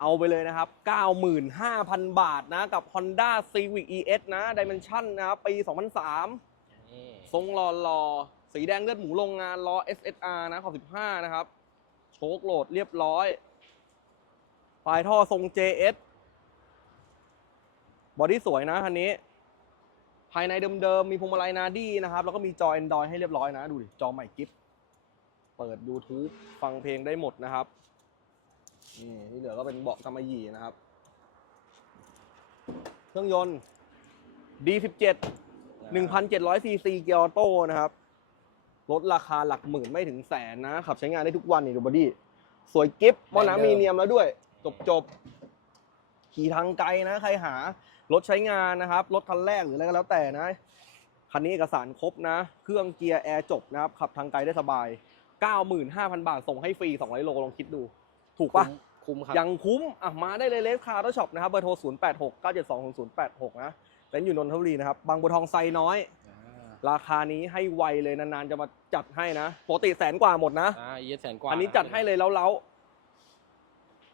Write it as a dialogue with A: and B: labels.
A: เอาไปเลยนะครับ 95,000 บาทนะ กับ Honda Civic ES นะ Dimension นะครับ ปี 2003
B: นี่
A: ทรงหล่อๆสีแดงเลือดหมูโรงงานล้อ SSR นะขอบ15 นะครับ โชคโหลดเรียบร้อยปลายท่อทรง JS บอดี้สวยนะคันนี้ ภายในเดิมๆ มีพวงมาลัยนาดี้นะครับ แล้วก็มีจอ Android ให้เรียบร้อยนะ ดูดิ จอใหม่กิฟเปิด YouTube ฟังเพลงได้หมดนะครับ นี่ที่เหลือก็เป็นเบาะกำมะหยี่นะครับ เครื่องยนต์ D17 1,700ซีซีเกียร์ออโต้นะครับลดราคาหลักหมื่นไม่ถึงแสนนะขับใช้งานได้ทุกวันนี่ดูบอดี้สวยกิฟต์หมอน้ำมีเนียมแล้วด้วย จบจบๆขี่ทางไกลนะ ใครหารถใช้งานนะครับ รถคันแรกหรืออะไรก็แล้วแต่นะ คันนี้เอกสารครบนะ เครื่องเกียร์แอร์จบนะครับ ขับทางไกลได้สบาย 95,000 บาทส่งให้ฟรี 200 โลลองคิดดู ถูกปะ
B: คุ้มครับ
A: ยังคุ้มอะมาได้เลยเลฟคาร์ดช็อปนะครับเบอร์โทร 0 8 6 9 7 2 0 0 8 6 นะเป็นอยู่นนทบุรีนะครับบางบัวทองไซน้อย
B: อ่า
A: ราคานี้ให้ไวเลยนานๆจะมาจัดให้นะปกติแสนกว่าหมดนะ
B: อ่าเยแสนกว่า
A: อันนี้จัดให้เลยแล้วเล้าๆ